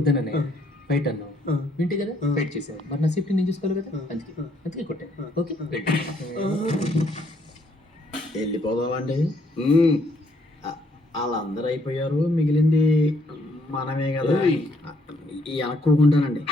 వద్దననే fight అన్నావు, వింటే కదా ఫైట్ చేసావు. మరి నా సేఫ్టీ నేను చూసుకోవాలి కదా, అందుకే అందుకే కొట్టాను. ఓకే వెళ్ళిపోదామండి. వాళ్ళందరూ అయిపోయారు, మిగిలింది మనమే కదా. వెనక్కోకుంటానండి.